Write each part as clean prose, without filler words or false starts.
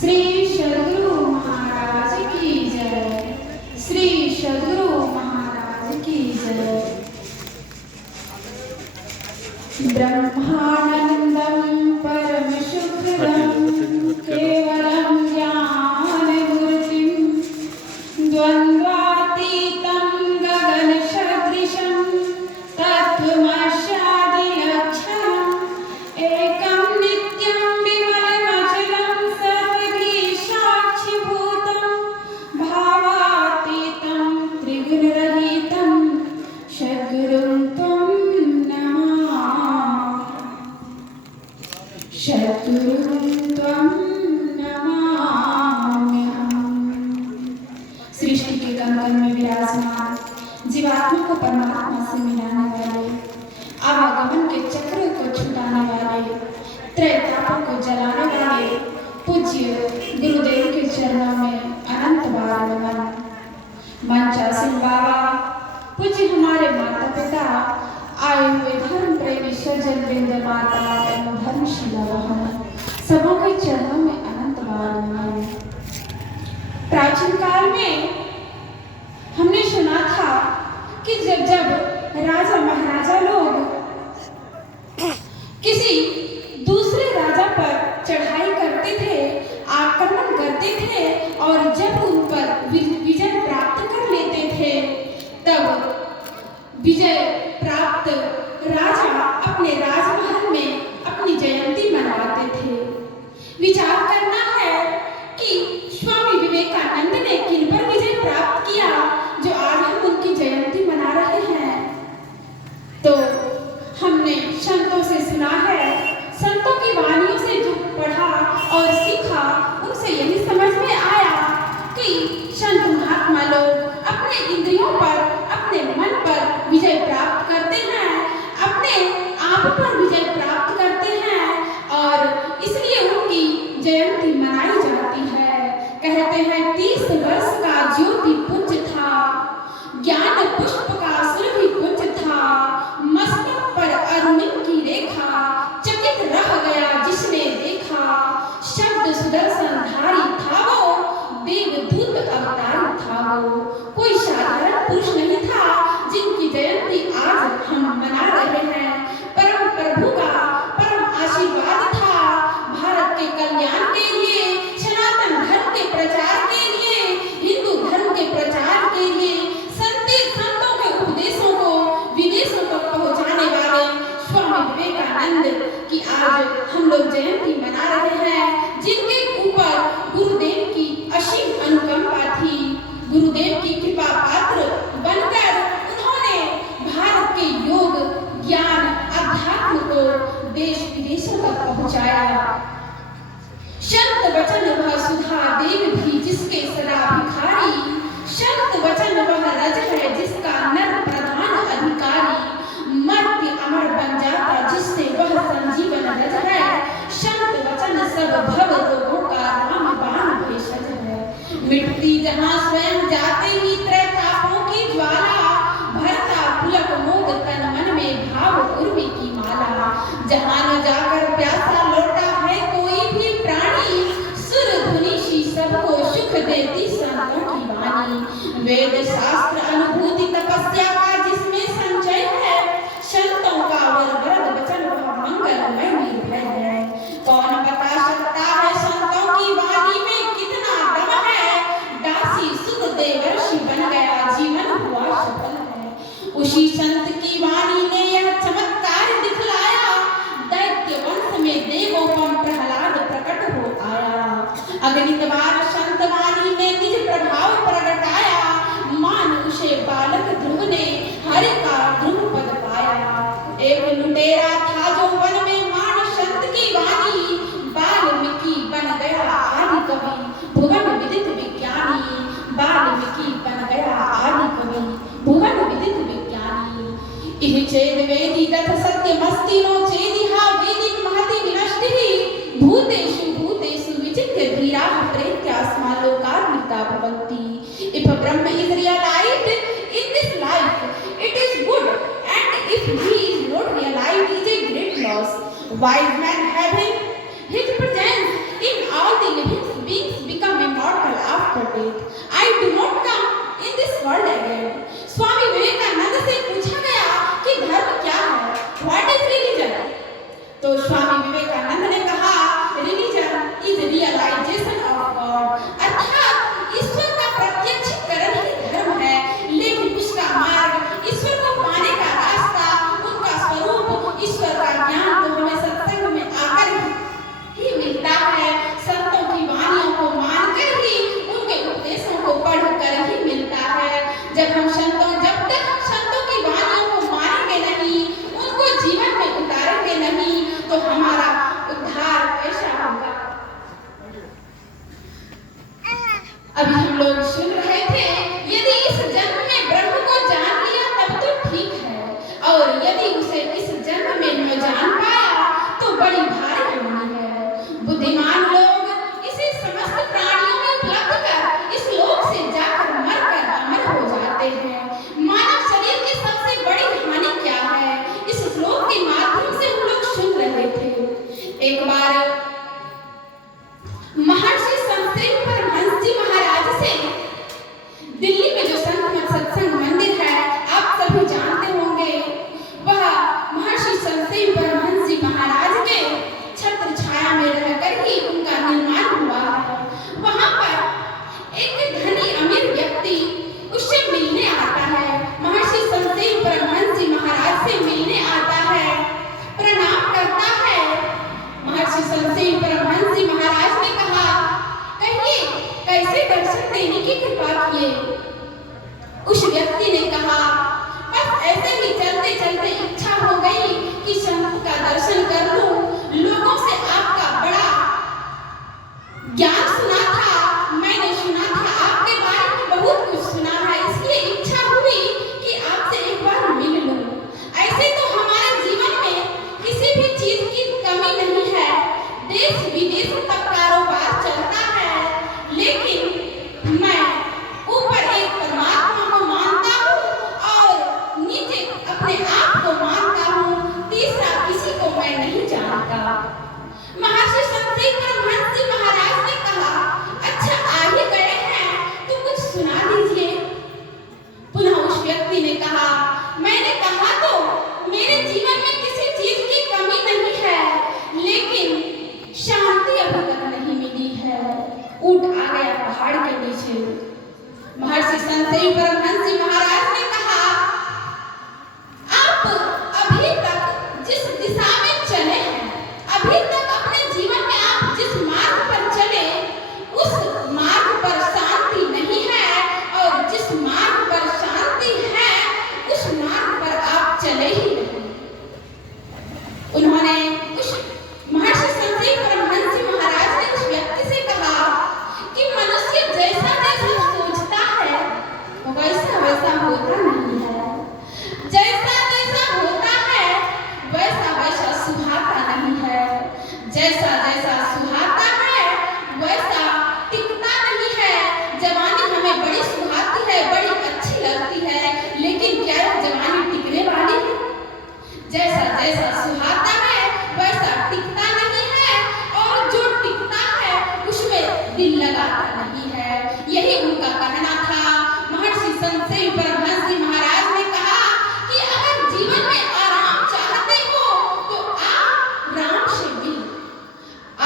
श्री सद्गुरु महाराज की जय। श्री सद्गुरु महाराज की जय। ब्रह्मानंदं परम शुद्धं केवलं ज्ञानमूर्तिं द्वन्द्वातीतं गगन सदृशं तत्त्वमस्यादिलक्षणम् एकं नित्यं विमलमचलं सर्वगीसाक्षिभूतं भावातीतं त्रिगुणरहितं सद्गुरुं त्वं नमामि। सद्गुरुं त्वं नमाम्यहम्। सृष्टि के गगन में विराजमान जीवात्मा को परमात्मा से मिलाने वाले, आवागमन के चक्र को छुटाने वाले, त्रैतापों को जलाने वाले पूज्य गुरुदेव के चरणों में अनंत बार नमन। मंचासीन बाबा, पूज्य हमारे माता पिता, आए हुए धर्म प्रेमी सज्जन वृंद, माता एवं धर्मशिला बहन, सबों के चरणों में अनंत बार नमन। प्राचीन काल में हमने सुना था कि जब राजा महाराजा लोग किसी दूसरे राजा पर चढ़ाई करते थे, आक्रमण करते थे और जब उन पर विजय प्राप्त कर लेते थे, तब विजय प्राप्त राजा अपने राजमहल में अपनी जयंती मनाते थे। विचार करना है कि स्वामी विवेकानंद ने किन पर विजय प्राप्त किया जो आज हम उनकी जयंती मना रहे हैं। तो हमने संतों से सुना है, संतों की वाणियों से जो पढ़ा और सीखा, उनसे यही समझ में आया कि संत महात्मा लोग अपने इंद्रियों पर, अपने मन पर विजय प्राप्त करते हैं, अपने आप पर विजय प्राप्त करते हैं और इसलिए उनकी जयंती मनाई जाती है। कहते हैं 30 वर्ष का ज्योति पुंज था, ज्ञान पुष्प का सुरभि कुंज था, मस्तक पर अरुणिम की रेखा, चकित रह गया जिसने देखा, शब्द सुदर्शन धारी था वो, देवदूत अवतार था वो। कोई साधारण पुरुष नहीं था जिनकी जयंती आज हम मना रहे हैं। परम प्रभु का परम आशीर्वाद था भारत के कल्याण के लिए, सनातन धर्म के प्रचार के लिए, हिंदू धर्म के प्रचार के लिए, संतों के उपदेशों को विदेशों तक पहुंचाने वाले स्वामी विवेकानंद की आज हम लोग जयंती मना रहे हैं, जिनके ऊपर गुरुदेव की असीम अनुकंपा थी। गुरुदेव की कृपा पात्र बनकर उन्होंने भारत के योग, ज्ञान, अध्यात्म को देश विदेशों तक पहुंचाया। संत वचन वह सुधा देव भी जिसके सदा भिखारी, संत वचन वह रज है जिसका नर प्रधान अधिकारी, मर्त्य अमर बन जाता जिससे वह संजीवन रज है, संत वचन सब भव रोगों का रामबाण भेषज है। मिटती जहां स्वयं जाते ही त्रैतापों की ज्वाला, भरता पुलक मोद तन मन में भाव उर्वी की माला, जहां न जाकर प्यासा लौटा है कोई भी प्राणी, सुर धुनी सी सबको सुख देती संतों की वाणी। वेद शास्त्र अनुभूति तपस्या का जिसमें संचय है, संतों का वरद वचन वह मंगलमय निर्भय है। कौन बता सकता है संतों की वाणी में कितना दम है, दासी सुख देवर्षि बन गया जीवन हुआ सफल है। उसी संत की वाणी ने यह चमत्कार दिखलाया, दैत्य वंश में देवोपम प्रहलाद प्रकट हो आया। अगणित बार संत वाणी ने निज प्रभाव प्रगटाया, मान उसे बालक ध्रुव ने हरि का ध्रुव पद पाया। एक लुटेरा था जो वन में मान संत की वाणी, वाल्मीकि बन गया आदि कवि भुवन विदित विज्ञानी, वाल्मीकि बन गया आदि कवि भुवन विदित विज्ञानी। इह चेद वेदी दथ सत्य मस्तिनो चेदिहा वेदिक महति विनष्टिः, भूतेषु भूतेषु विचित्य धीराः प्रेत्यास्मा लोकार्मिता भवन्ति। If a Brahma is realized in this life, it is good, and if he is not realized, it is a great loss. Wise man having his presence in all the living beings faith. I do not come in this world again. Swami Vivekananda से पूछा गया कि धर्म क्या है? What is religion? तो स्वामी विवेकानंद ने कहा religion is realization of God. अर्थात ईश्वर का प्रत्यक्षीकरण ही धर्म है, लेकिन उसका मार्ग, ईश्वर को पाने का रास्ता, उनका स्वरूप, ईश्वर का ज्ञान तो हमें सत्संग में आकर ही मिलता है। संतों की वाणियों को मानकर ही, उनके उपदेशों को पढ़कर ही मिलता है। जब तक हम संतों की वाणियों को मानेंगे नहीं, उनको जीवन में उतारेंगे नहीं, तो हमारा उद्धार कैसा होगा? अभी हम लोग सुन रहे थे, यदि इस जन्म में ब्रह्म को जान लिया तब तो ठीक है, और यदि उसे इस जन्म में न जान पाया तो बड़ी भारी होनी है। बुद्धिमान लोग इसे समस्त प्राणियों में उपलब्ध कर इस लोक से जाकर मरकर अमर हो जाते हैं। मानव शरीर की सबसे बड़ी हानि क्या है? इस श्लोक के माध्यम से हम लोग सुन रहे थे। एक बार महर्षि संतदेव परमहंस जी महाराज से दिल्ली में जो संत मत सत्संग मंदिर है, आप सभी जानते होंगे, वह महर्षि संतदेव परमहंस जी महाराज के छत्र छाया में रहकर ही उनका निर्माण हुआ है। वहां पर एक धनी अमीर व्यक्ति उससे मिलने आता है, महर्षि संतदेव परमहंस जी महाराज से मिलने आता है, प्रणाम करता है। महर्षि संतदेव परमहंस जी महाराज ने कहा, कहिए कैसे दर्शन देने की कृपा किए? उस व्यक्ति ने कहा, बस ऐसे ही चलते चलते इच्छा हो गई कि संत का दर्शन कर लूं। लोगों से आपका बड़ा ज्ञान सुना था, मैंने सुना था, आपके बारे में बहुत कुछ सुना है, इसलिए इच्छा हुई कि आपसे एक बार मिल लूं। ऐसे तो हमारे जीवन में किसी भी चीज की कमी नहीं है, देश विदेश तक कारोबार चलता है, लेकिन मैं ऊपर एक परमात्मा को मानता हूँ और नीचे अपने आप को मानता हूँ, तीसरा किसी को मैं नहीं जानता। महर्षि संतदेव परमहंस जी महाराज ने कहा, अच्छा आ ही गए हैं तो कुछ सुना दीजिए। पुनः उस व्यक्ति ने कहा, मैंने कहा तो मेरे जीवन में किसी चीज की कमी नहीं है, लेकिन शांति अभी तक नहीं मिली है। ऊंट आ गया पहाड़ के नीचे। महर्षि संतदेव परमहंस जी महाराज ने कहा, आप अभी तक जिस दिशा में चले हैं, अभी तक अपने जीवन में आप जिस मार्ग पर चले, उस मार्ग पर शांति नहीं है, और जिस मार्ग पर शांति है, उस मार्ग पर आप चले ही नहीं। उन्होंने उस महर्षि संतदेव परमहंस जी महाराज ने उस व्यक्ति से कहा कि मनुष्य जैसा जैसा सोचता है वैसा वैसा होता नहीं है, जैसा जैसा होता है वैसा वैसा सुहाता नहीं है, जैसा जैसा सुहाता है वैसा टिकता नहीं है। जवानी हमें बड़ी सुहाती है, बड़ी अच्छी लगती है, लेकिन क्या जवानी टिकने वाली है? जैसा जैसा सुहाता है वैसा टिकता नहीं है, और जो टिकता है उसमें दिल लगाता नहीं है। यही उनका कहना था। महर्षि संतदेव परमहंस जी महाराज ने कहा कि अगर जीवन में आराम चाहते हो तो आप राम से मिलो।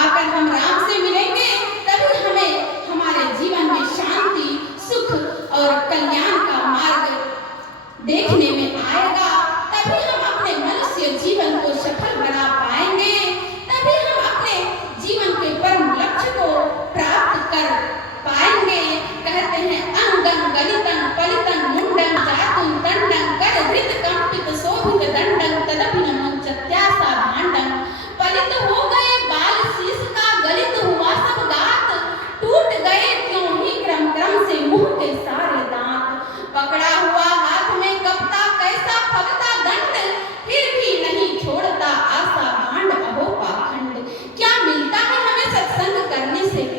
आकर हम राम से मिलेंगे तभी हमें हमारे जीवन में शांति, सुख और कल्याण का मार्ग देखने में आएगा। तभी हम अपने मनुष्य जीवन को सफल बना पाएंगे, तभी हम अपने जीवन के परम लक्ष्य को प्राप्त कर पाएंगे। कहते हैं, अंगं गलितं पलितं मुंडं जातुं दंडं करधृत कंपित शोभित दंडं तदपि न मुंचत्यासा भांडं। पलित हो गए बाल शीश का, गलित हुआ सब गात, टूट गए क्यों ही क्रम क्रम से मुंह के सारे दांत। पकड़ा हुआ हाथ में कपता कैसा फगता दंड, फिर भी नहीं छोड़ता आशा भांड अहो पाखंड। क्या मिलता है हमें सत्संग करने से?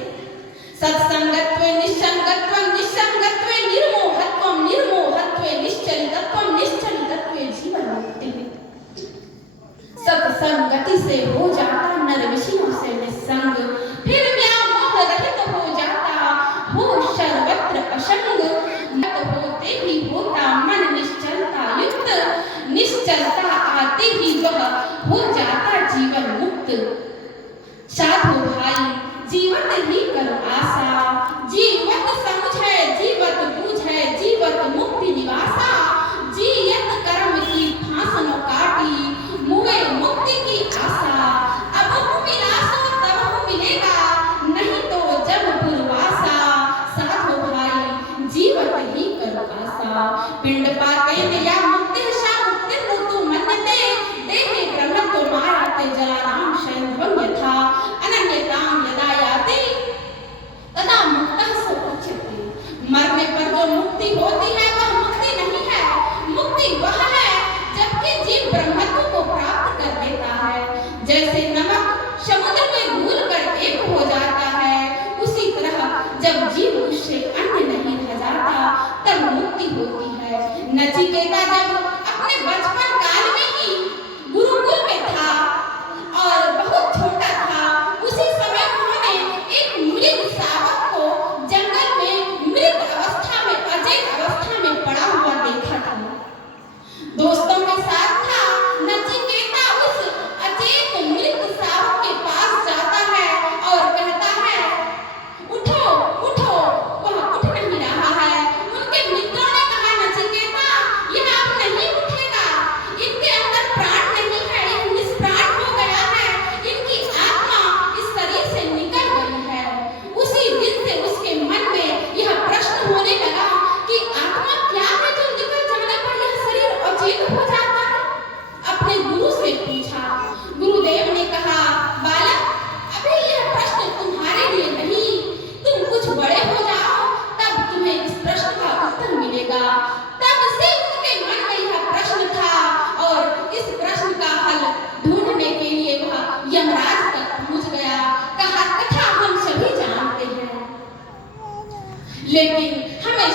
सत्संगत्वे निश्संगत्वं निस्संगत्वे निर्मोहत्वं निर्मोहत्वे निश्चलितत्वं निश्चलितत्वे जीवन मुक्ति। सत्संगति से हो जाता नर विषयों से निस्संग, फिर व्यामोह रहित हो जाता, हो सर्व लेकिन हमें